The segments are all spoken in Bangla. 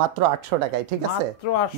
মাত্র 800 টাকায়, ঠিক আছে?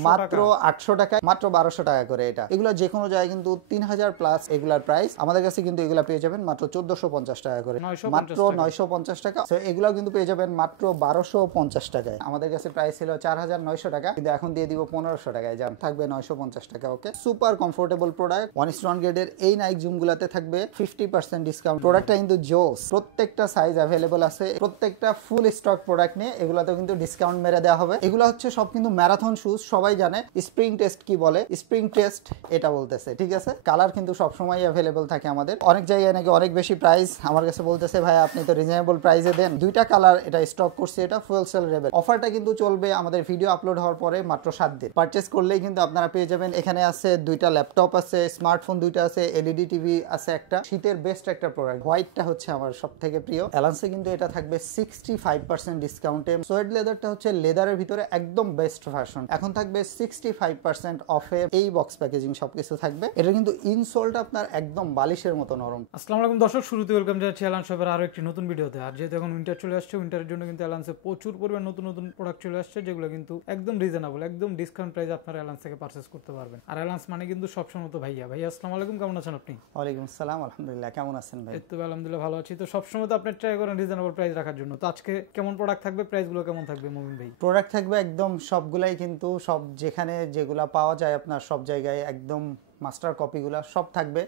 মাত্র 800 টাকায়, মাত্র 1200 টাকা করে এটা। এগুলো যে কোনো জায়গায় কিন্তু 3000 প্লাস এগুলার প্রাইস। আমাদের কাছে কিন্তু এগুলা পেয়ে যাবেন মাত্র 1450 টাকা করে, মাত্র 950 টাকা। তো এগুলো কিন্তু পেয়ে যাবেন মাত্র 1250 টাকায়। আমাদের কাছে প্রাইস ছিল 4900 টাকা, কিন্তু এখন দিয়ে দিব 1500 টাকায়, যান থাকবে 950 টাকা। ওকে, সুপার কমফোর্টেবল প্রোডাক্ট। 1:1 গ্রেডের এই নাইক জুম গুলাতে থাকবে 50% ডিসকাউন্ট। প্রোডাক্টটা কিন্তু জোস, প্রত্যেকটা সাইজ অ্যাভেলেবল আছে, প্রত্যেকটা ফুল স্টক প্রোডাক্ট নিয়ে এগুলাতেও কিন্তু ডিসকাউন্ট মেরে দেওয়া হবে। এগুলো হচ্ছে সব কিন্তু ম্যারাথন শুজ, সবাই জানে স্প্রিং টেস্ট কি বলে, স্প্রিং টেস্ট এটা বলতেছে, ঠিক আছে? কালার কিন্তু সবসময় অ্যাভেলেবল থাকে আমাদের। অনেক জায়গায় নাকি অনেক বেশি প্রাইস, আমার কাছে বলতেছে ভাই আপনি তো রিজনেবল প্রাইসে দেন। দুইটা কালার এটা স্টক করছে, এটা ফুয়েল সেল রেবেল। অফারটা কিন্তু চলবে আমাদের ভিডিও আপলোড হওয়ার পরে মাত্র 7 দিন। পারচেজ করলেই কিন্তু আপনারা পেয়ে যাবেন। এখানে আছে দুইটা ল্যাপটপ আছে, স্মার্টফোন দুইটা আছে, এলইডি টিভি আছে একটা। শীতের বেস্ট একটা প্রোডাক্ট, হোয়াইটটা হচ্ছে আমার সব থেকে প্রিয়। অ্যালান্সে কিন্তু এটা থাকবে 65% ডিসকাউন্টে। সোয়েড লেদারটা হচ্ছে লেদারের ভিতরে একদম বেস্ট ভার্সন, এখন থাকবে 65% অফে। এই বক্স প্যাকেজিং সবকিছু থাকবে। এটা কিন্তু ইনসোলটা আপনার একদম বালিশের মতো নরম। আসসালামু আলাইকুম দর্শক, শুরুতে ওয়েলকাম জানাচ্ছি অ্যালান শপের আরো একটি নতুন ভিডিওতে। আর যেহেতু এখন উইন্টার চলে আসছে, উইন্টারের জন্য কিন্তু অ্যালান্সে প্রচুর পরিমাণ নতুন নতুন প্রোডাক্ট চলে আসছে, যেগুলো কিন্তু একদম রিজনেবল, একদম ডিসকাউন্ট প্রাইসে আপনারা অ্যালান্স থেকে পারচেজ করতে পারবেন। আর অ্যালান্স মানে কিন্তু সবসময় তো ভাইয়া। ভাইয়া আসসালামু আলাইকুম, কেমন আছেন আপনি? ওয়ালাইকুম আসসালাম, আলহামদুলিল্লাহ, কেমন আছেন ভাই? এই তো আলহামদুলিল্লাহ ভালো আছি। তো সবসময় তো আপনি ট্রাই করেন রিজনেবল প্রাইস রাখার জন্য, তো আজকে কেমন প্রোডাক্ট থাকবে, প্রাইসগুলো কেমন থাকবে মুমিন ভাই? প্রোডাক্ট থাকবে একদম সবগুলাই কিন্তু সব যেখানে যেগুলা পাওয়া যায় আপনার সব জায়গায় একদম মাস্টার কপিগুলা সব থাকবে।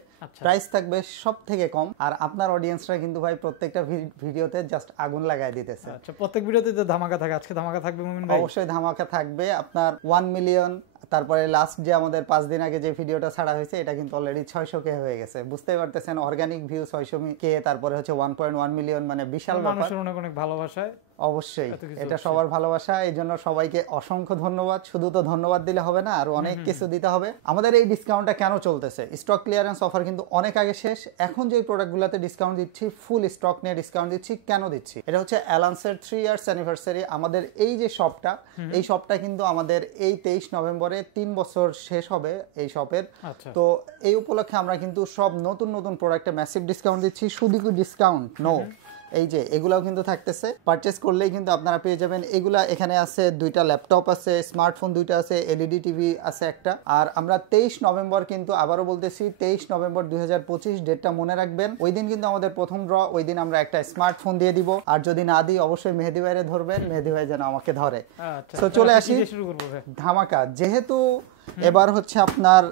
প্রাইস থাকবে সব থেকে কম। আর আপনার অডিয়েন্সরা কিন্তু ভাই প্রত্যেকটা ভিডিওতে জাস্ট আগুন লাগায় দিতেছে। আচ্ছা, প্রত্যেক ভিডিওতে তো ধামাকা থাকে, আজকে ধামাকা থাকবে মুমিন ভাই? অবশ্যই ধামাকা থাকবে। আপনার 1 মিলিয়ন, তারপরে লাস্ট যে আমাদের 5 দিন আগে যে ভিডিওটা ছাড়া হয়েছে এটা কিন্তু অলরেডি 600K হয়ে গেছে। বুঝতেই পারতেছেন, অর্গানিক ভিউ 600K, তারপরে হচ্ছে 1.1 মিলিয়ন, মানে বিশাল ব্যাপার। মানুষের অনেক অনেক ভালোবাসায়, অবশ্যই এটা সবার ভালোবাসা। এই জন্য সবাইকে অসংখ্য ধন্যবাদ। শুধু তো ধন্যবাদ দিলে হবে না, আর অনেক কিছু দিতে হবে। আমাদের এই ডিসকাউন্টটা কেন চলতেছে? স্টক ক্লিয়ারেন্স অফার কিন্তু অনেক আগে শেষ। এখন যে প্রোডাক্টগুলোতে ডিসকাউন্ট দিচ্ছি, ফুল স্টক নিয়ে ডিসকাউন্ট দিচ্ছি। কেন দিচ্ছি? এটা হচ্ছে অ্যালান্সের 3 ইয়ার্স অ্যানিভার্সারি। আমাদের এই যে শপটা, এই শপটা কিন্তু আমাদের এই 23 নভেম্বরে 3 বছর শেষ হবে এই শপের। তো এই উপলক্ষে আমরা কিন্তু সব নতুন নতুন প্রোডাক্টে ম্যাসিভ ডিসকাউন্ট দিচ্ছি। শুধু কি ডিসকাউন্ট নো, এই যে এগুলাও কিন্তু থাকতেছে। পারচেজ করলেই কিন্তু আপনারা পেয়ে যাবেন এগুলা। এখানে আছে দুইটা ল্যাপটপ আছে, স্মার্টফোন দুইটা আছে, এলইডি টিভি আছে একটা। আর আমরা 23 নভেম্বর কিন্তু আবারও বলতেছি, 23 নভেম্বর 2025 ডেটটা মনে রাখবেন। ওই দিন কিন্তু আমাদের প্রথম ড্র, ওই দিন আমরা একটা স্মার্টফোন দিয়ে দিব। আর যদি না দিই অবশ্যই মেহেদি ভাইরে ধরবেন, মেহেদি ভাই যেন আমাকে ধরে। তো চলে আসি ধামাকা। যেহেতু এবার হচ্ছে আপনার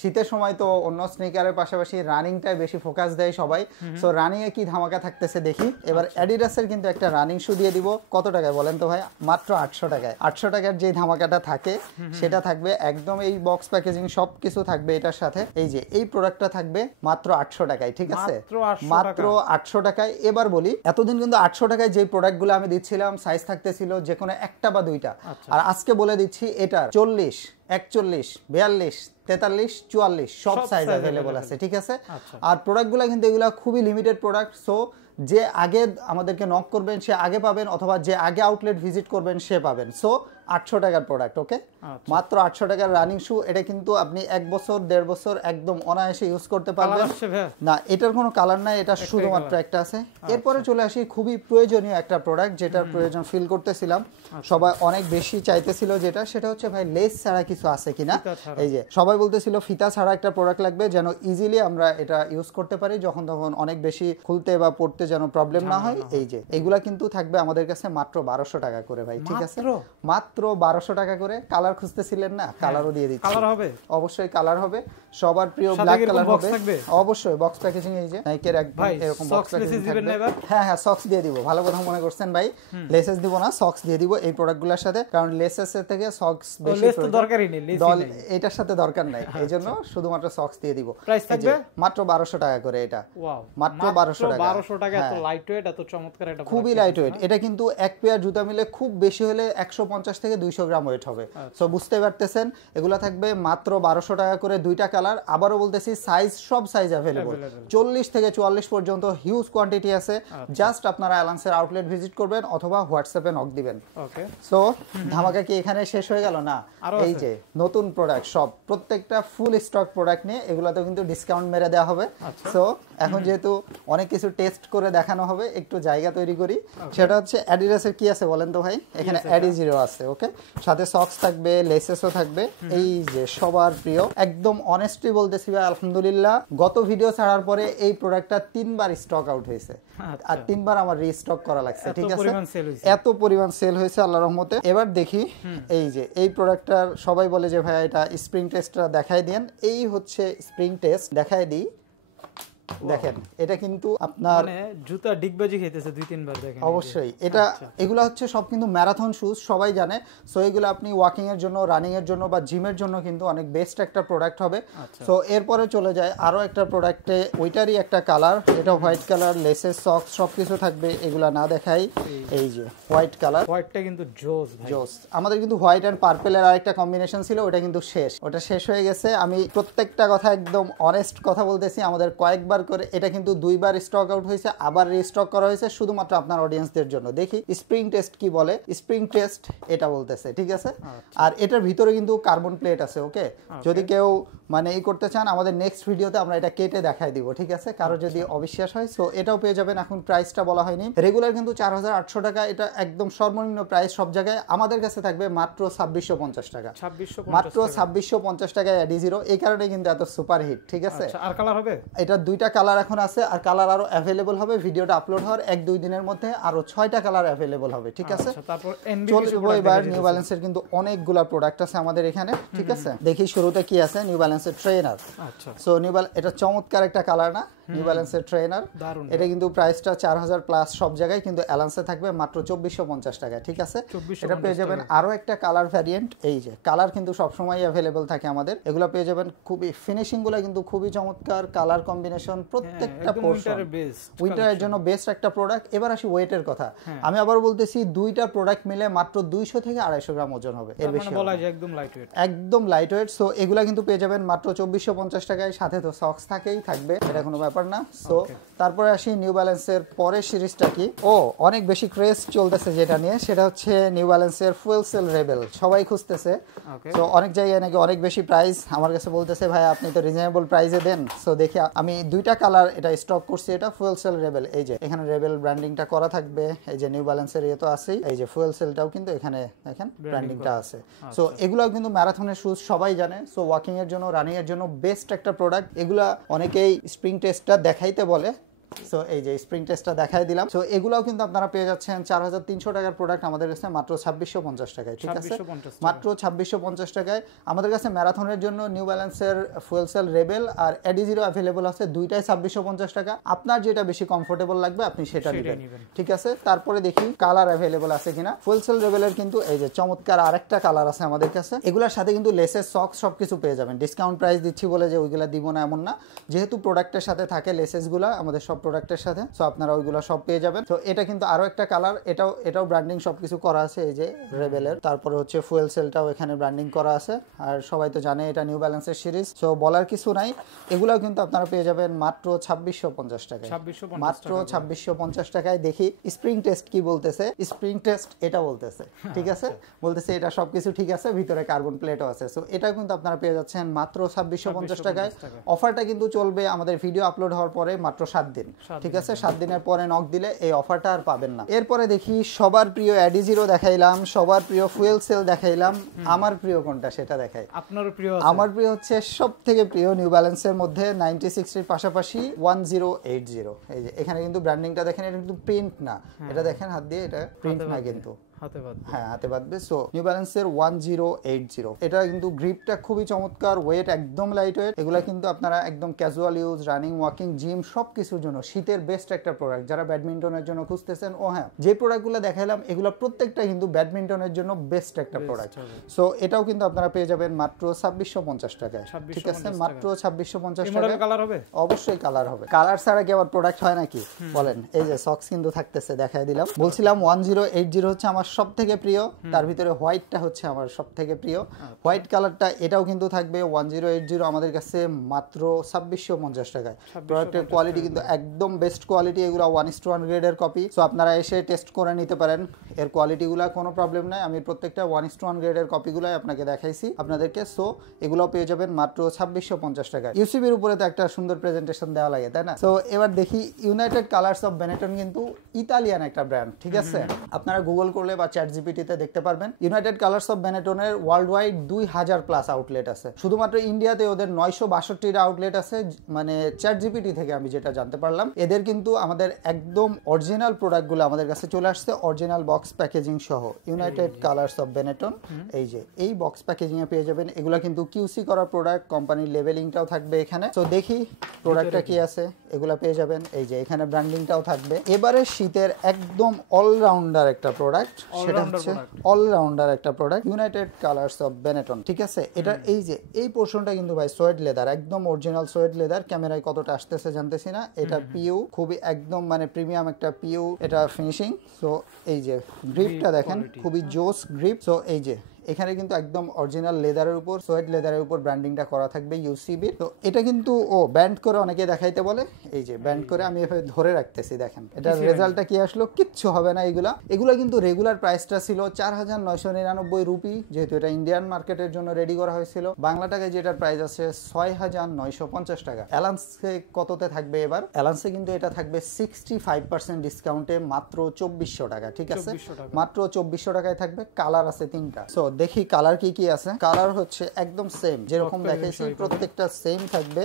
শীতের সময়, তো অন্য স্নিকারের পাশাপাশি রানিংটায় বেশি ফোকাস দেয় সবাই। সো রানিং এ কি ধামাকা থাকতেছে দেখি। এবার অ্যাডিডাসের কিন্তু একটা রানিং শু দিয়ে দিব। কত টাকায় বলেন তো ভাই? মাত্র 800 টাকায়। 800 টাকার যে ধামাকাটা থাকে সেটা থাকবে একদম। এই বক্স প্যাকেজিং সবকিছু থাকবে এটার সাথে। এই যে এই প্রোডাক্টটা থাকবে মাত্র 800 টাকায়, ঠিক আছে? মাত্র 800 টাকায়। এবার বলি, এতদিন কিন্তু 800 টাকায় যে প্রোডাক্টগুলো আমি দিচ্ছিলাম সাইজ থাকতেছিল যে কোনো একটা বা দুইটা। আর আজকে বলে দিচ্ছি এটার 40, 41, 42, 43, 44 সব সাইজ অ্যাভেলেবল আছে, ঠিক আছে? আর প্রোডাক্টগুলো কিন্তু এগুলো খুবই লিমিটেড প্রোডাক্ট। সো যে আগে আমাদেরকে নক করবেন সে আগে পাবেন, অথবা যে আগে আউটলেট ভিজিট করবেন সে পাবেন। সো 800 টাকার প্রোডাক্ট, ওকে? মাত্র 800 টাকার রানিং শু। এটা কিন্তু আপনি 1 বছর 1.5 বছর একদম অনায়াসে ইউজ করতে পারবেন। না, এটার কোনো কালার নাই, এটা শুধুমাত্র একটা আছে। এরপরে চলে আসি খুবই প্রয়োজনীয় একটা প্রোডাক্ট, যেটার প্রয়োজন ফিল করতেছিলাম, সবাই অনেক বেশি চাইতেছিল, সেটা হচ্ছে ভাই লেস ছাড়া কিছু আছে কিনা। এই যে সবাই বলতেছিল ফিতা ছাড়া একটা প্রোডাক্ট লাগবে, যেন ইজিলি আমরা এটা ইউজ করতে পারি, যখন তখন অনেক বেশি খুলতে বা পড়তে যেন প্রবলেম না হয়। এই যে এগুলা কিন্তু থাকবে আমাদের কাছে মাত্র 1200 টাকা করে ভাই, ঠিক আছে? মাত্র 1200 টাকা করে। কালার খুঁজতেছিলেন না, কালারও দিয়ে দিচ্ছি। কালার হবে? অবশ্যই কালার হবে। সবার প্রিয় ব্ল্যাক কালার হবে অবশ্যই। বক্স প্যাকেজিং এই যে নাইকের একদম এরকম বক্স প্যাকেজিং থাকবে। হ্যাঁ হ্যাঁ, সক্স দিয়ে দিব। ভালো কথা মনে করছেন ভাই, লেসেস দিব না, সক্স দিয়ে দিব এই প্রোডাক্টগুলোর সাথে। কারণ লেসেসের থেকে সক্স বেশি, লেস তো দরকারই নেই, এটার সাথে দরকার নাই, এইজন্য শুধুমাত্র সক্স দিয়ে দিব। প্রাইস থাকবে মাত্র 1200 টাকা করে। এটা মাত্র 1200 টাকা। 1200 টাকা, এত লাইট ওয়েট, এত চমৎকার একটা, খুবই লাইট ওয়েট। এটা কিন্তু এক পেয়ার জুতা মিলে খুব বেশি হলে 150 থেকে 200 গ্রাম ওয়েট হবে। সো বুঝতে পারতেছেন, এগুলা থাকবে মাত্র 1200 টাকা করে। দুইটা কালার। আবারও বলতেছি, সাইজ সব সাইজ অ্যাভেলেবল। 40 থেকে 44 পর্যন্ত হিউজ কোয়ান্টিটি আছে। জাস্ট আপনারা অ্যালান্সের আউটলেট ভিজিট করবেন অথবা হোয়াটসঅ্যাপে নক দিবেন। ওকে, সো ধামাকা কি এখানে শেষ হয়ে গেল? না, এই যে নতুন প্রোডাক্ট সব, প্রত্যেকটা ফুল স্টক প্রোডাক্ট নিয়ে এগুলাতেও কিন্তু ডিসকাউন্ট মেরে দেওয়া হবে। সো এখন যেহেতু অনেক কিছু টেস্ট করে দেখানো হবে, একটু জায়গা তৈরি করি। সেটা হচ্ছে অ্যাডিডাসের কি আছে বলেন তো ভাই? এখানে অ্যাডি0 আছে, ওকে, সাথে সক্স থাকবে, লেসেসও থাকবে। এই যে সবার প্রিয়, একদম অনেস্টলি বলতেছি ভাই, আলহামদুলিল্লাহ গত ভিডিও ছাড়ার পরে এই প্রোডাক্টটা 3 বার স্টক আউট হয়েছে, আর 3 বার আমার রিস্টক করা লাগছে। ঠিক আছে, এত পরিমাণ সেল হয়েছে আল্লাহর রহমতে। এবার দেখি এই যে এই প্রোডাক্টটার সবাই বলে যে ভাই এটা স্প্রিং টেস্টটা দেখাই দেন। এই হচ্ছে স্প্রিং টেস্ট, দেখাই দিই। দেখেন এটা কিন্তু আপনার মানে জুতা ডিগবাজি খাইতেছে 2-3 বার। দেখেন অবশ্যই এটা এগুলো হচ্ছে সব কিন্তু ম্যারাথন শুজ, সবাই জানে। সো এগুলো আপনি ওয়াকিং এর জন্য, রানিং এর জন্য বা জিমের জন্য কিন্তু অনেক বেস্ট একটা প্রোডাক্ট হবে। সো এরপরে চলে যায় আরো একটা প্রোডাক্টে, ওইটারই একটা কালার, এটা হোয়াইট কালার, লেসেস, সক্স সবকিছু থাকবে। এগুলা না দেখাই, এই যে হোয়াইট কালার, হোয়াইটটা কিন্তু জোস ভাই, জোস। আমাদের কিন্তু হোয়াইট এন্ড পার্পল এর আরেকটা কম্বিনেশন ছিল, ওটা কিন্তু শেষ, ওটা শেষ হয়ে গেছে। আমি প্রত্যেকটা কথা একদম অনেস্ট কথা বলতেছি, আমাদের কয়েকবার করে এটা কিন্তু 2 বার স্টক আউট হয়েছে, আবার রিস্টক করা হয়েছে শুধুমাত্র আপনার অডিয়েন্সদের জন্য। দেখি স্প্রিং টেস্ট কি বলে। স্প্রিং টেস্ট এটা বলতেছে, ঠিক আছে। আর এটার ভিতরে কিন্তু কার্বন প্লেট আছে, ওকে। যদি কেউ মানে এই করতে চান, আমাদের নেক্সট ভিডিওতে আমরা এটা কেটে দেখাই দিব, ঠিক আছে, কারো যদি অবিশ্বাস হয়। সো এটাও পেয়ে যাবেন। এখন প্রাইসটা বলা হয়নি, রেগুলার কিন্তু 4800 টাকা, এটা একদম সর্বনিম্ন প্রাইস সব জায়গায়। আমাদের কাছে থাকবে মাত্র 2650 টাকা, মাত্র 2650 টাকায় অ্যাডি0। এই কারণে কিন্তু এত সুপার হিট, ঠিক আছে। আর কালার হবে, এটা 2টা কালার এখন আছে, আর কালার আরো অ্যাভেলেবল হবে। ভিডিওটা আপলোড হওয়ার 1-2 দিনের মধ্যে আরো 6টা কালার অ্যাভেলেবল হবে, ঠিক আছে। তারপর এবার নিউ ব্যালেন্সের কিন্তু অনেকগুলা প্রোডাক্ট আছে আমাদের এখানে, ঠিক আছে। দেখি শুরুতে কি আছে, নিউ ব্যালেন্সের ট্রেনার। সো নিউ ব্যালেন্স, এটা চমৎকার একটা কালার না, নিউ ব্যালেন্সের ট্রেনার। এটা কিন্তু প্রাইসটা 4000 প্লাস সব জায়গায়, কিন্তু অ্যালান্সে থাকবে মাত্র 2450 টাকায়, ঠিক আছে। এটা পেয়ে যাবেন আরো একটা কালার ভ্যারিয়েন্ট। এই যে কালার কিন্তু সবসময় অ্যাভেলেবল থাকে আমাদের, এগুলো পেয়ে যাবেন। খুবই ফিনিশিং গুলো কিন্তু খুবই চমৎকার, কালার কম্বিনেশন প্রত্যেকটা পোরশন উইন্টারের জন্য বেস্ট একটা প্রোডাক্ট। এবার আসি ওয়েটের কথা। আমি আবার বলতেছি, 2টা প্রোডাক্ট মিলে মাত্র 200 থেকে 250 গ্রাম ওজন হবে, এর বেশি বলা যায় একদম লাইট ওয়েট, একদম লাইট ওয়েট। সো এগুলা কিন্তু পেয়ে যাবেন মাত্র 2450 টাকায়, সাথে তো সক্স থাকেই থাকবে, এটা কোনো ব্যাপার না। সো তারপরে আসি নিউ ব্যালেন্সের পরের সিরিজটা কি। অনেক বেশি ক্রেজ চলতেছে যেটা নিয়ে, সেটা হচ্ছে নিউ ব্যালেন্সের ফুয়েল সেল রেবেল। সবাই খুঁজতেছে, তো অনেক জায়গায় নাকি অনেক বেশি প্রাইস। আমার কাছে বলতেছে ভাই আপনি তো রিজনেবল প্রাইসে দেন। সো দেখি আমি 2টা কালার এটা স্টক করছি। এটা ফুয়েল সেল রেবেল, এই যে এখানে রেবেল ব্র্যান্ডিংটা করা থাকবে। এই যে নিউ ব্যালেন্সের ইয়ে তো আছেই, এই যে ফুয়েল সেলটাও কিন্তু এখানে দেখেন ব্র্যান্ডিংটা আছে। সো এগুলাও কিন্তু ম্যারাথনের শুজ, সবাই জানে। সো ওয়াকিং এর জন্য, রানিং এর জন্য বেস্ট একটা প্রোডাক্ট। এগুলা অনেকেই স্প্রিং টেস্টটা দেখাইতে বলে, সো এই যে স্প্রিং টেস্টটা দেখাই দিলাম। সো এগুলাও কিন্তু আপনারা পেয়ে যাচ্ছেন 4300 টাকার প্রোডাক্ট আমাদের কাছে মাত্র 2650 টাকায়, ঠিক আছে, মাত্র 2650 টাকায়। আমাদের কাছে ম্যারাথনের জন্য নিউ ব্যালেন্সের ফুয়েল সেল রেবেল আর অ্যাডি0 অ্যাভেলেবল আছে, দুইটাই 2650 টাকা। আপনার যেটা বেশি কমফোর্টেবল লাগবে আপনি সেটা নেবেন, ঠিক আছে। তারপরে দেখি কালার অ্যাভেলেবল আছে কিনা। ফুয়েল সেল রেবেলের কিন্তু এই যে চমৎকার আরেকটা কালার আছে আমাদের কাছে। এগুলোর সাথে কিন্তু লেসেস, সক্স সবকিছু পেয়ে যাবেন। ডিসকাউন্ট প্রাইস দিচ্ছি বলে যে ওইগুলা দিব না এমন না, যেহেতু প্রোডাক্টের সাথে থাকে লেসেসগুলো আমাদের সব প্রোডাক্টের সাথে, সো আপনারা ওইগুলো সব পেয়ে যাবেন। তো এটা কিন্তু আরো একটা কালার, এটাও ব্র্যান্ডিং সবকিছু করা আছে, এই যে রেবেলের। তারপরে হচ্ছে ফুয়েল সেলটাও এখানে ব্র্যান্ডিং করা আছে, আর সবাই তো জানে এটা নিউ ব্যালেন্সের সিরিজ, সো বলার কিছু নাই। এগুলাও কিন্তু আপনারা পেয়ে যাবেন মাত্র 2650 টাকায়, মাত্র 2650 টাকায়। দেখি স্প্রিং টেস্ট কি বলতেছে। স্প্রিং টেস্ট এটা বলতেছে, ঠিক আছে, বলতেছে এটা সবকিছু ঠিক আছে, ভিতরে কার্বন প্লেটও আছে। সো এটা কিন্তু আপনারা পেয়ে যাচ্ছেন মাত্র 2650 টাকায়। অফারটা কিন্তু চলবে আমাদের ভিডিও আপলোড হওয়ার পরে মাত্র 7 দিন, ঠিক আছে। 7 দিনের পরে নক দিলে এই অফারটা আর পাবেন না। এরপরে দেখি সবার প্রিয় অ্যাডি0 দেখাইলাম, সবার প্রিয় ফুয়েল সেল দেখাইলাম, আমার প্রিয় কোনটা সেটা দেখাই। আপনার প্রিয়? আমার প্রিয় হচ্ছে সবথেকে প্রিয় নিউ ব্যালেন্সের মধ্যে 9060 এর পাশাপাশি 1080। এই যে এখানে কিন্তু ব্র্যান্ডিংটা দেখেন, এটা কিন্তু প্রিন্ট না, এটা দেখেন হাত দিয়ে, এটা প্রিন্ট না কিন্তু, হাতে বাঁধবে। সো নিউ ব্যালেন্সের 1080, এটা কিন্তু গ্রিপটা খুবই চমৎকার, ওয়েট একদম লাইট ওয়েট। এগুলা কিন্তু আপনারা একদম casual use, running, walking, gym সবকিছুর জন্য শীতের বেস্ট একটা প্রোডাক্ট। যারা ব্যাডমিন্টনের জন্য খুঁজতেছেন, ও হ্যাঁ, যে প্রোডাক্টগুলো দেখাইলাম এগুলো প্রত্যেকটা কিন্তু ব্যাডমিন্টনের জন্য বেস্ট একটা প্রোডাক্ট। সো এটাও কিন্তু আপনারা পেয়ে যাবেন মাত্র 2650 টাকায়, ঠিক আছে, মাত্র 2650 টাকায়। কালার হবে, অবশ্যই কালার হবে, কালার ছাড়া কি আবার প্রোডাক্ট হয় নাকি বলেন। এই যে সক্স কিন্তু থাকতেছে, দেখাই দিলাম। বলছিলাম 1080 হচ্ছে আমার সবথেকে প্রিয়, তার ভিতরে হোয়াইটটা হচ্ছে আমার সবথেকে প্রিয়। হোয়াইট কালারটা এটাও কিন্তু থাকবে 1080 আমাদের কাছে মাত্র 2650 টাকায়। প্রোডাক্টের কোয়ালিটি কিন্তু একদম বেস্ট কোয়ালিটি, এগুলো 1:1 গ্রেডের কপি। সো আপনারা এসে টেস্ট করে নিতে পারেন, এর কোয়ালিটিগুলো কোনো প্রবলেম নাই। আমি প্রত্যেকটা 1:1 গ্রেডের কপিগুলাই আপনাকে দেখাইছি আপনাদেরকে। সো এগুলো পেয়ে যাবেন মাত্র 2650 টাকায়। ইউসিবির উপরে তো একটা সুন্দর প্রেজেন্টেশন দেওয়া লাগে, তাই না? সো এবার দেখি, ইউনাইটেড কালার্স অফ বেনেটন কিন্তু ইতালিয়ান একটা ব্র্যান্ড, ঠিক আছে? আপনারা গুগল করলে বা চ্যাট জিপিটিতে দেখতে পারবেন। ইউনাইটেড কালার্স অফ বেনেটনের ওয়ার্ল্ড ওয়াইড 2000+ আউটলেট আছে। শুধুমাত্র ইন্ডিয়াতে ওদের 962টা আউটলেট আছে, মানে চ্যাট জিপিটি থেকে আমি যেটা জানতে পারলাম। এদের কিন্তু আমাদের একদম অরিজিনাল প্রোডাক্টগুলো আমাদের কাছে চলে আসছে অরিজিনাল বক্স প্যাকেজিং সহ। ইউনাইটেড কালার্স অফ বেনেটন, এই যে এই বক্স প্যাকেজিং এ পেয়ে যাবেন। এগুলা কিন্তু কিউসি করা প্রোডাক্ট, কোম্পানির লেভেলিংটাও থাকবে এখানে। তো দেখি প্রোডাক্টটা কি আছে, এগুলা পেয়ে যাবেন। এই যে এখানে ব্র্যান্ডিংটাও থাকবে। এবারে শীতের একদম অলরাউন্ডার একটা প্রোডাক্ট, সেটা হচ্ছে অলরাউন্ডার একটা প্রোডাক্ট ইউনাইটেড কালার্স অফ বেনেটন, ঠিক আছে? এটা এই যে এই পোর্শনটা কিন্তু ভাই সোয়েড লেদার, একদম অরিজিনাল সোয়েড লেদার। ক্যামেরায় কতটা আসতেছে জানতেছি না। এটা পিইউ, খুবই একদম মানে প্রিমিয়াম একটা পিইউ এটা ফিনিশিং। সো এই যে গ্রিপটা দেখেন, খুবই জোস গ্রিপ। সো এই যে এখানে কিন্তু একদম অরিজিনাল লেদারের উপর, সোয়েড লেদারের উপর ব্র্যান্ডিংটা করা থাকবে ইউসিবি। তো এটা কিন্তু ব্যান্ড করে অনেকে দেখাইতে বলে, এই যে ব্যান্ড করে আমি এভাবে ধরে রাখতেছি, দেখেন এটার রেজাল্টটা কি আসলো। কিচ্ছু হবে না এগুলা কিন্তু রেগুলার প্রাইসটা ছিল 4999 রুপি, যেহেতু এটা ইন্ডিয়ান মার্কেটের জন্য রেডি করা হয়েছিল। বাংলা টাকায় যেটার প্রাইস আছে 6950 টাকা। অ্যালান্সে কততে থাকবে এবার? অ্যালান্সে কিন্তু এটা থাকবে 65% ডিসকাউন্টে মাত্র 2400 টাকা, ঠিক আছে? মাত্র 2400 টাকায় থাকবে। কালার আছে 3টা। সো দেখি কালার কি কি আছে। কালার হচ্ছে একদম সেম, যেরকম দেখাইছি প্রত্যেকটা সেম থাকবে,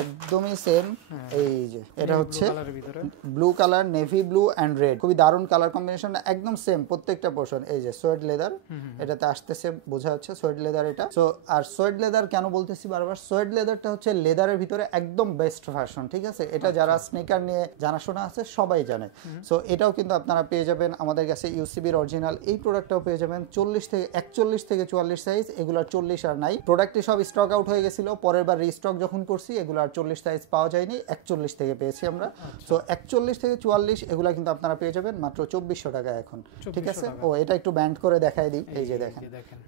একদমই সেম। এই যে এটা হচ্ছে blue colour, navy blue and red, খুবই দারুণ কালার কম্বিনেশন, একদম সেম প্রত্যেকটা পোর্শন। এই যে সোয়েড লেদার, এটাতে আসতেছে, বোঝা হচ্ছে সোয়েড লেদার এটা। সো আর সোয়েড লেদার কেন বলতেছি বারবার, সোয়েড লেদারটা হচ্ছে লেদারের ভিতরে একদম বেস্ট ভার্সন, ঠিক আছে? এটা যারা স্নিকার নিয়ে জানাশোনা আছে সবাই জানে। সো এটাও কিন্তু আপনারা পেয়ে যাবেন আমাদের কাছে ইউসিবির অরিজিনাল। এই প্রোডাক্টটাও পেয়ে যাবেন 41 থেকে 44 সাইজ। এগুলার 40 আর নাই, প্রোডাক্টে সব স্টক আউট হয়ে গেছিল। পরের বার রিস্টক যখন করছি এগুলার 40 সাইজ পাওয়া যায়নি, 41 থেকে পেয়েছি আমরা। সো 41 থেকে 44 এগুলা কিন্তু আপনারা পেয়ে যাবেন মাত্র 2400 টাকা এখন, ঠিক আছে? এটা একটু ব্যান্ড করে দেখাই দিই। এই যে দেখেন,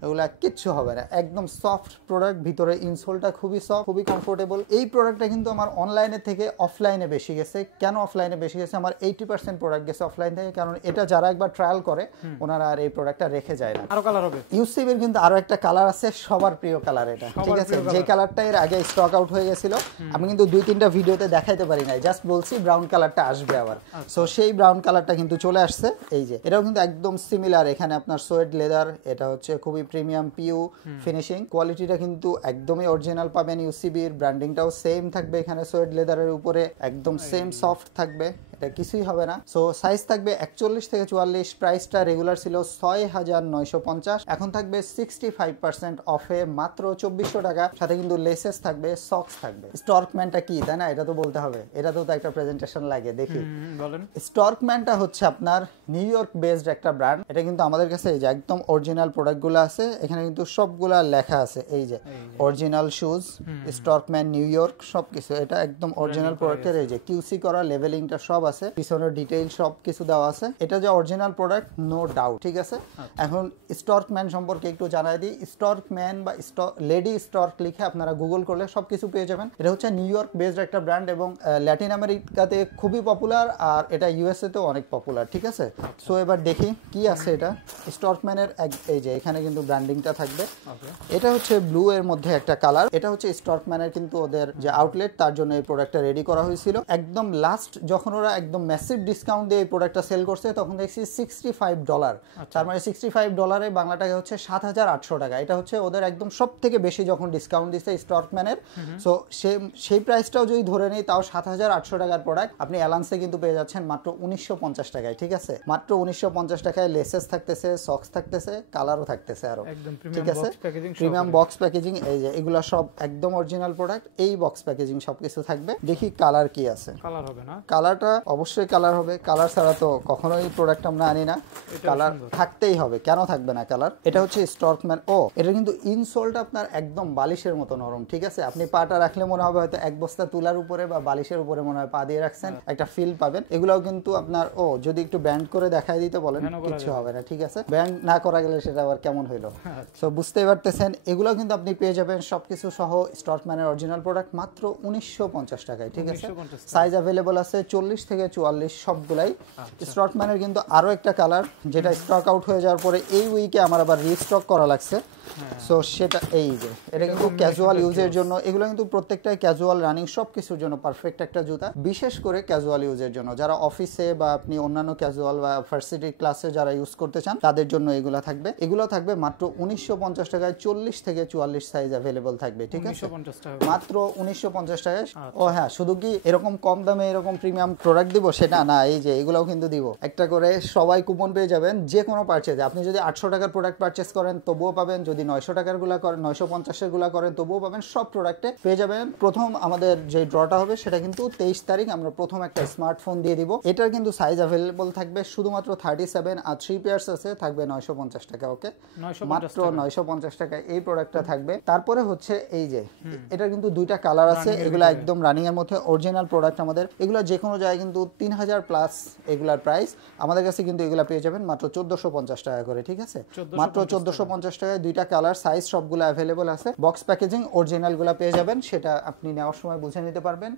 এগুলা কিচ্ছু হবে না, একদম সফট প্রোডাক্ট। ভিতরে ইনসোলটা খুবই সফট, খুবই কমফোর্টেবল। এই প্রোডাক্টটা কিন্তু আমার অনলাইনে থেকে অফলাইনে বেশি গেছে। কেন অফলাইনে বেশি গেছে? আমার 80% প্রোডাক্ট গেছে অফলাইন থেকে, কারণ এটা যারা একবার ট্রায়াল করে ওনারা আর এই প্রোডাক্টটা রেখে যায় না। আরো কালার হবে। ইউসিবির কিন্তু আরো একটা কালার আছে, সবার প্রিয় কালার এটা, ঠিক আছে? যে কালারটা এর আগে স্টক আউট হয়ে গেছিল, আমি কিন্তু 2-3টা ভিডিওতে দেখাইতে পারি নাই, জাস্ট বলছি ব্রাউন কালারটা আসবে আবার। সো সেই ব্রাউন কালারটা কিন্তু চলে আসছে। এই যে এটাও কিন্তু একদম সিমিলার, এখানে আপনার সোয়েড লেদার, এটা হচ্ছে খুবই প্রিমিয়াম পিইউ ফিনিশিং। কোয়ালিটিটা কিন্তু একদমই অরিজিনাল পাবেন ইউসিবির। ব্র্যান্ডিংটাও সেম থাকবে এখানে সোয়েড লেদারের উপরে, একদম সেম সফট থাকবে, এটা কিছুই হবে না। সো সাইজ থাকবে 41 থেকে 44। প্রাইসটা রেগুলার ছিল 6950, এখন থাকবে 65% অফে মাত্র 2400 টাকা। সাথে কিন্তু লেসেস থাকবে, সক্স থাকবে। স্টর্কম্যানটা কি, তাই না? এটা তো বলতে হবে, এটা তো একটা প্রেজেন্টেশন লাগে। দেখি বলেন। স্টর্কম্যানটা হচ্ছে আপনার নিউ ইয়র্ক বেসড একটা ব্র্যান্ড। এটা কিন্তু আমাদের কাছে এই যে একদম অরিজিনাল প্রোডাক্টগুলো আছে, এখানে কিন্তু সবগুলা লেখা আছে। এই যে অরিজিনাল শুজ, স্টর্কম্যান নিউ ইয়র্ক, সবকিছু এটা একদম অরিজিনাল প্রোডাক্টের। এই যে কিউসি করা, লেভেলিংটা সব আছে, পিছনের ডিটেইল সব কিছু দেওয়া আছে। এটা যে অরিজিনাল প্রোডাক্ট নো ডাউট, ঠিক আছে? এখন স্টর্কম্যান সম্পর্কে একটু জানাই দিই। স্টর্কম্যান বা লেডি স্টর্ক লিখে আপনারা গুগল করলে সবকিছু পেয়ে যাবেন। এটা হচ্ছে নিউ ইয়র্ক বেসড একটা ব্র্যান্ড এবং ল্যাটিন আমেরিকাতে খুবই পপুলার, আর এটা ইউএসএ তেও অনেক পপুলার, ঠিক আছে? সো এবার দেখি কি আছে এটা স্টর্কম্যানের। এই যে এখানে কিন্তু ব্র্যান্ডিংটা থাকবে। এটা হচ্ছে ব্লু এর মধ্যে একটা কালার। এটা হচ্ছে স্টর্কম্যানের কিন্তু ওদের যে আউটলেট, তার জন্য এই প্রোডাক্টটা রেডি করা হয়েছিল। একদম লাস্ট যখন ওরা একদম ম্যাসিভ ডিসকাউন্ট দিয়ে এই প্রোডাক্টটা সেল করছে, তখন দেখছি $65। তার মানে $65 বাংলা টাকা হচ্ছে 7800 টাকা। এটা হচ্ছে ওদের একদম সব থেকে বেশি যখন ডিসকাউন্ট দিচ্ছে স্টর্কম্যানের। সো সেই প্রাইসটাও যদি ধরে নেই, তাও 7800 টাকার প্রোডাক্ট আপনি অ্যালান্সে কিন্তু পেয়ে যাচ্ছেন মাত্র 1950 টাকায়, ঠিক আছে? মাত্র 1950 টাকায় লেসেস থাকতেছে, সক্স থাকতেছে, কালারও থাকতেছে আরো, ঠিক আছে? Premium box packaging. এই যে এগুলা সব একদম অরিজিনাল প্রোডাক্ট, এই বক্স প্যাকেজিং সবকিছু থাকবে। দেখি কালার কি আছে। কালার হবে না, কালারটা অবশ্যই কালার হবে, কালার ছাড়া তো কখনোই প্রোডাক্ট আমরা আনি না, কালার থাকতেই হবে, কেন থাকবে না কালার। এটা হচ্ছে স্টর্কম্যান। ও এটা কিন্তু ইনসোলটা আপনার একদম বালিশের মতো নরম, ঠিক আছে? আপনি পাটা রাখলে মনে হবে হয়তো এক বস্তা তুলার উপরে বা বালিশের উপরে মনে হয় পা দিয়ে রাখছেন, একটা ফিল পাবেন। এগুলাও কিন্তু আপনার যদি একটু ব্যান্ড করে দেখাই দিতে বলেন কিছু হবে না, ঠিক আছে? ব্যান্ড না করা গেলে সেটা আবার কেমন হইলো। সো বুঝতেই পারতেছেন, এগুলো কিন্তু আপনি পেয়ে যাবেন সবকিছু সহ স্টর্কম্যানের অরিজিনাল প্রোডাক্ট মাত্র 1950 টাকায়, ঠিক আছে? সাইজ অ্যাভেলেবল আছে 40 থেকে 44 সবগুলাই। স্টর্কম্যানের কিন্তু আরো একটা কালার যেটা স্টক আউট হয়ে যাওয়ার পরে এই উইকে আমার আবার রিস্টক করা লাগছে। সো সেটা এই যে এটা কিন্তু ক্যাজুয়াল ইউজের জন্য, এগুলো কিন্তু প্রত্যেকটাই ক্যাজুয়াল রানিং সবকিছুর জন্য পারফেক্ট একটা জুতা, বিশেষ করে ক্যাজুয়াল ইউজের জন্য। যারা অফিসে বা আপনি অন্যান্য ক্যাজুয়াল বা ভার্সিটি ক্লাসে যারা ইউজ করতে চান তাদের জন্য এগুলো থাকবে। এগুলো থাকবে মাত্র 1950 টাকায়, 40 থেকে 44 সাইজ অ্যাভেলেবল থাকবে, ঠিক আছে? মাত্র 1950 টাকায়। ও হ্যাঁ, শুধু কি এরকম কম দামে এরকম প্রিমিয়াম প্রোডাক্ট দিব সেটা না, এই যে এগুলোও কিন্তু দিব। একটা করে সবাই কুপন পেয়ে যাবেন যে কোনো পারচেজে। আপনি যদি 800 টাকার প্রোডাক্ট পারচেজ করেন তবুও পাবেন, যদি 900 টাকার গুলা করেন, 950 এর গুলা করেন তবুও পাবেন। সব প্রোডাক্টে পেয়ে যাবেন। প্রথম আমাদের যে ড্রটা হবে সেটা কিন্তু 23 তারিখ আমরা প্রথম একটা স্মার্টফোন দিয়ে দিব। এটার কিন্তু সাইজ অ্যাভেলেবল থাকবে শুধুমাত্র 37 আর 3 পেয়ার্স আছে, থাকবে 950 টাকা। ওকে, মাত্র 950 টাকা এই প্রোডাক্টটা থাকবে। তারপরে হচ্ছে এই যে এটার কিন্তু দুইটা কালার আছে, এগুলো একদম রানিং এর মধ্যে অরিজিনাল প্রোডাক্ট আমাদের। এগুলো যে কোনো জায়গায় কিন্তু 3000 প্লাস এগুলার প্রাইস। আমাদের কাছে কিন্তু এগুলা পেয়ে যাবেন মাত্র 1450 টাকা করে, ঠিক আছে? মাত্র 1450 টাকায় দুইটা কালার, সাইজ সবগুলো অ্যাভেলেবল আছে। বক্স প্যাকেজিং অরিজিনাল গুলা পেয়ে যাবেন, সেটা আপনি নেওয়ার সময় বুঝে নিতে পারবেন।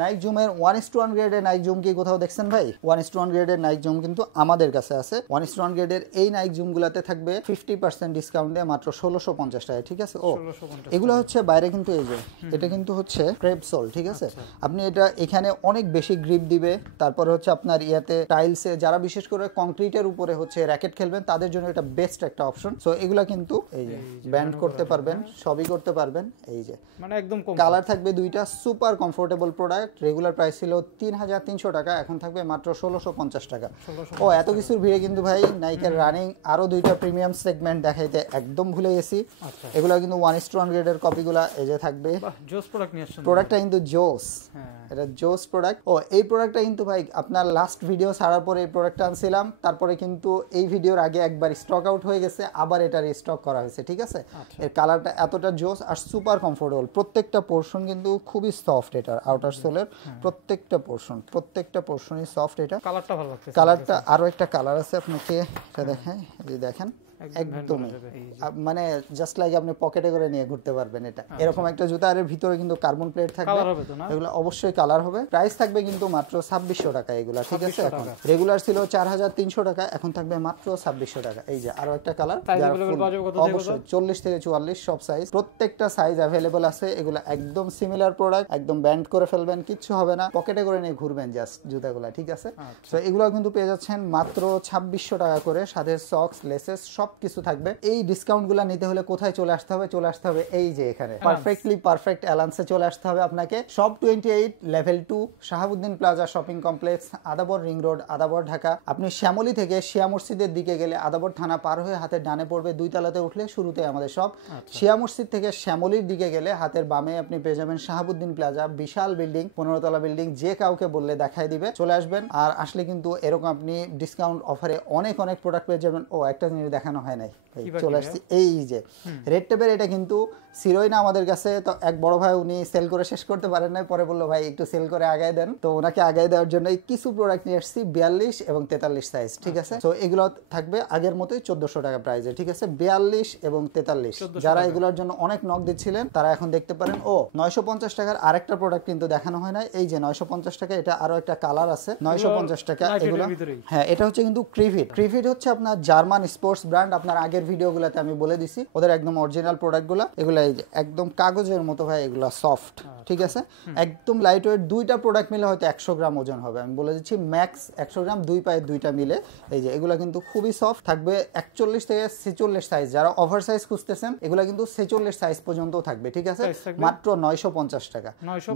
নাইক জুমের 1:1 গ্রেডের নাইক জুম কি কোথাও দেখছেন ভাই? 1:1 গ্রেডের নাইক জুম কিন্তু আমাদের কাছে আছে। 1:1 গ্রেডের এই নাইক জুম গুলাতে থাকবে 50% ডিসকাউন্টে মাত্র 1650 টাকা, ঠিক আছে? এগুলো হচ্ছে বাইরে কিন্তু এই যে এটা কিন্তু হচ্ছে ক্রেপ সোল, ঠিক আছে? আপনি এটা এখানে অনেক বেশি গ্রিপ দিবে। তারপরে হচ্ছে আপনার ইয়াতে টাইলসে যারা বিশেষ করে কংক্রিটের উপরে হচ্ছে র‍্যাকেট খেলবেন তাদের জন্য এটা বেস্ট একটা অপশন। সো এগুলা কিন্তু এই যে ব্যান্ড করতে পারবেন, সবই করতে পারবেন। এই যে মানে একদম কালার থাকবে দুইটা, super comfortable product. Regular price ছিল 3300 টাকা, এখন থাকবে মাত্র 1650 টাকা। ও এত কিছুর ভিড়ে কিন্তু ভাই নাইকের রানিং আরো দুইটা প্রিমিয়াম সেগমেন্ট দেখাইতে একদম ভুলে গেছি। এগুলা কিন্তু 1:1 গ্রেডের কপিগুলা এই যে থাকবে। জোস প্রোডাক্ট নিয়ে আসছেন, প্রোডাক্টটা কিন্তু জোস, এটা জোস প্রোডাক্ট। ও এই প্রোডাক্টটা কিন্তু ভাই আপনার লাস্ট ভিডিও ছাড়ার পরে এই প্রোডাক্টটা আনছিলাম, তারপরে কিন্তু এই ভিডিওর আগে একবার স্টক আউট হয়ে গেছে, আবার এটা রিস্টক করা হয়েছে, ঠিক আছে? এর কালারটা এতটা জোস আর সুপার কমফোর্টেবল। প্রত্যেকটা পোরশন কিন্তু খুবই সফট, এটার আউটার সোলের প্রত্যেকটা পোরশনই সফট। এটা কালারটা ভালো লাগছে। কালারটা আরো একটা কালার আছে, আপনাকে এটা দেখেন, এই দেখেন একদমই মানে জাস্ট লাইক আপনি পকেটে করে নিয়ে ঘুরতে পারবেন। এটা এরকম একটা জুতা, আর এর ভিতরে কিন্তু কার্বন প্লেট থাকবে। এগুলো অবশ্যই কালার হবে। প্রাইস থাকবে কিন্তু মাত্র 2600 টাকা এগুলা, ঠিক আছে? এখন রেগুলার ছিল 4300 টাকা, এখন থাকবে মাত্র 2600 টাকা। এই যে আরো একটা কালার, অবশ্যই 40 থেকে 44 সব সাইজ, প্রত্যেকটা সাইজ অ্যাভেলেবল আছে। এগুলো একদম সিমিলার প্রোডাক্ট, একদম ব্যান্ড করে ফেলবেন, কিচ্ছু হবে না, পকেটে করে নিয়ে ঘুরবেন জাস্ট জুতাগুলা, ঠিক আছে? তো এগুলো কিন্তু পেয়ে যাচ্ছেন মাত্র 2600 টাকা করে, সাথে সক্স, লেসেস সব কিছু থাকবে। এই ডিসকাউন্ট গুলা নিতে হলে কোথায় চলে আসতে হবে? চলে আসতে হবে এই যে এখানে পারফেক্টলি পারফেক্ট অ্যালান্সে চলে আসতে হবে আপনাকে। সব 28 level 2 Shahabuddin plaza shopping complex, Adabor ring road, Adabor, Dhaka. আপনি শ্যামলী থেকে শিয়া মসজিদের দিকে গেলে আদাবর থানা পার হয়ে হাতের ডানে পড়বে, 2 তলাতে উঠলে শুরুতে আমাদের সব। শিয়া মসজিদ থেকে শ্যামলীর দিকে গেলে হাতের বামে আপনি পেয়ে যাবেন শাহাবুদ্দিন প্লাজা, বিশাল বিল্ডিং, 15 তলা বিল্ডিং, যে কাউকে বললে দেখাই দিবে। চলে আসবেন, আর আসলে কিন্তু এরকম আপনি ডিসকাউন্ট অফারে অনেক অনেক প্রোডাক্ট পেয়ে যাবেন। ও একটা জিনিস দেখানো হয় নাই, চলে আসছি এই যে রেড টেপের। এটা কিন্তু ছিলই না আমাদের কাছে, তো এক বড় ভাই উনি সেল করে শেষ করতে পারেন না, পরে বললো ভাই একটু সেল করে আগায় দেন, তো ওনাকে আগায় দেওয়ার জন্য কিছু প্রোডাক্ট নিয়ে আসছি 42 এবং 43 সাইজ, ঠিক আছে? তো এগুলো থাকবে আগের মতোই 1400 টাকা প্রাইসে, ঠিক আছে? 42 এবং 43 যারা এগুলোর জন্য অনেক নক দিচ্ছিলেন তারা এখন দেখতে পারেন। ও 950 টাকার আরেকটা প্রোডাক্ট কিন্তু দেখানো হয় না, এই যে 950 টাকা, এটা আরো একটা কালার আছে 950 টাকা। এগুলো হ্যাঁ, এটা হচ্ছে কিন্তু ক্রিভিট। ক্রিভিট হচ্ছে আপনার জার্মান স্পোর্টস ব্র্যান্ড। আপনার আগের ভিডিওগুলোতে আমি বলে দিছি ওদের একদম অরিজিনাল প্রোডাক্টগুলো। এগুলো এই যে একদম কাগজের মতো ভাই, এগুলো সফট, ঠিক আছে? একদম লাইট ওয়েট। দুইটা প্রোডাক্ট মিলে হয়তো 100 গ্রাম ওজন হবে, আমি বলে দিচ্ছি ম্যাক্স 100 গ্রাম, দুই পায়ের দুইটা মিলে। এই যে এগুলো কিন্তু খুবই সফট থাকবে। 41 থেকে 46 সাইজ, যারা ওভার সাইজ খুঁজতেছেন এগুলো কিন্তু 46 সাইজ পর্যন্ত থাকবে, ঠিক আছে? মাত্র 950 টাকা,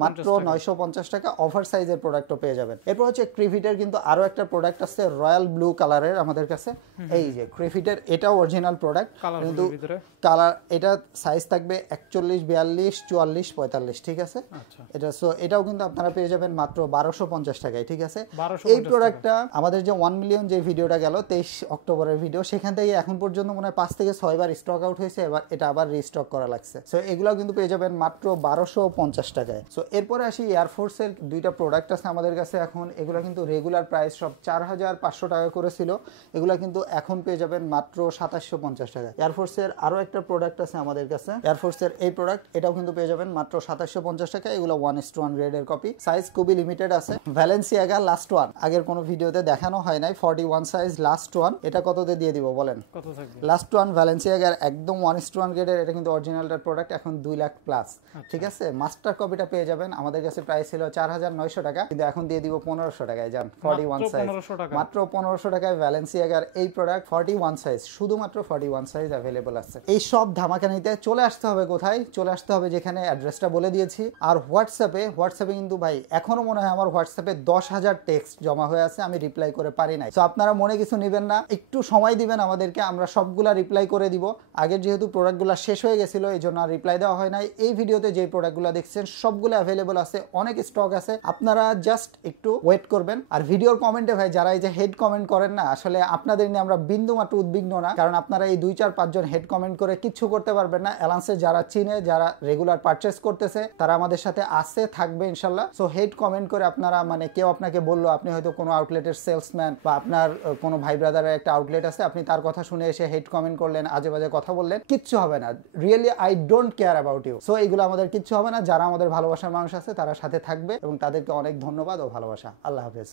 মাত্র 950 টাকা ওভার সাইজের প্রোডাক্টও পেয়ে যাবেন। এরপর হচ্ছে ক্রিভিটের কিন্তু আরো একটা প্রোডাক্ট আছে রয়্যাল ব্লু কালারের আমাদের কাছে। এই যে ক্রিভিটের এটা অরিজিনাল প্রোডাক্ট, কিন্তু কালার ভিতরে কালার এটা সাইজ থাকবে 41, 42, 44, 45, ঠিক আছে। আচ্ছা এটা সো এটাও কিন্তু আপনারা পেয়ে যাবেন মাত্র 1250 টাকায়, ঠিক আছে। 1250 এই প্রোডাক্টটা আমাদের যে 1 মিলিয়ন যে ভিডিওটা গেল 23 অক্টোবরের ভিডিও, সেখান থেকে এখন পর্যন্ত মনে হয় 5 থেকে 6 বার স্টক আউট হয়েছে, এবার এটা আবার রিস্টক করা লাগছে। সো এগুলো কিন্তু পেয়ে যাবেন মাত্র 1250 টাকায়। সো এরপরে আসি এয়ারফোর্সের দুইটা প্রোডাক্ট আছে আমাদের কাছে এখন, এগুলো কিন্তু রেগুলার প্রাইস সব 4500 টাকা করে ছিল, এগুলো কিন্তু এখন পেয়ে যাবেন মাত্র 2750 টাকা। এয়ারফোর্সের আরো একটা প্রোডাক্ট আছে আমাদের কাছে, এয়ারফোর্সের এই প্রোডাক্ট, এটাও কিন্তু পেয়ে যাবেন মাত্র 2750 টাকা। এগুলো 1:1 গ্রেডের কপি, সাইজ খুবই লিমিটেড আছে। ভ্যালেন্সিয়াগা লাস্ট ওয়ান, আগের কোনো ভিডিওতে দেখানো হয় নাই, 41 সাইজ লাস্ট ওয়ান। এটা কততে দিয়ে দিব বলেন? কত থাকবে? লাস্ট ওয়ান ভ্যালেন্সিয়াগার একদম 1:1 গ্রেডের, এটা কিন্তু অরিজিনালটার প্রোডাক্ট, এখন 2 লাখ প্লাস, ঠিক আছে। মাস্টার কপিটা পেয়ে যাবেন, আমাদের কাছে প্রাইস ছিল 4900 টাকা, কিন্তু এখন দিয়ে দিব 1500 টাকায়। যান 41 সাইজ, মাত্র 1500 টাকায় ভ্যালেন্সিয়াগার এই প্রোডাক্ট 41 সাইজ, শুধুমাত্র 41 সাইজ অ্যাভেলেবল আছে। এই সব ধামাকা নিতে চলে আসতে হবে কোথায়? চলে আসতে হবে যেখানে অ্যাড্রেসটা বলে দিয়েছি। আর হোয়াটসঅ্যাপে কিন্তু ভাই এখনো মনে হয় আমার হোয়াটসঅ্যাপে 10,000 টেক্সট জমা হয়ে আছে, আমি রিপ্লাই করে পারি নাই। তো আপনারা মনে কিছু নেবেন না, একটু সময় দিবেন আমাদেরকে, আমরা সবগুলা রিপ্লাই করে দিব। আগের যেহেতু প্রোডাক্টগুলো শেষ হয়ে গেছিল এই জন্য আর রিপ্লাই দেওয়া হয় নাই। এই ভিডিওতে যে প্রোডাক্টগুলো দেখছেন সবগুলো অ্যাভেলেবল আছে, অনেক স্টক আছে, আপনারা জাস্ট একটু ওয়েট করবেন। আর ভিডিওর কমেন্টে ভাই যারা এই যে হেড কমেন্ট করেন না, আসলে আপনাদের নিয়ে আমরা বিন্দু মাত্র উদ্বিগ্ন না, কারণ আপনারা এই 2-4-5 জন হেড কমেন্ট করে কিচ্ছু করতে পারবেন না। অ্যালান্সে যারা চিনে, যারা রেগুলার পারচেস করতেছে, তারা আমাদের সাথে আসে থাকবে ইনশাল্লাহ। সো হেড কমেন্ট করে আপনারা, মানে কেউ আপনাকে বললো, আপনি হয়তো কোনো আউটলেটের সেলসম্যান বা আপনার কোনো ভাই ব্রাদারের একটা আউটলেট আছে, আপনি তার কথা শুনে এসে হেড কমেন্ট করলেন, আজে বাজে কথা বললেন, কিচ্ছু হবে না। Really I don't care about you. So এইগুলো আমাদের কিচ্ছু হবে না। যারা আমাদের ভালোবাসার মানুষ আছে তারা সাথে থাকবে, এবং তাদেরকে অনেক ধন্যবাদ ও ভালোবাসা। আল্লাহ হাফেজ।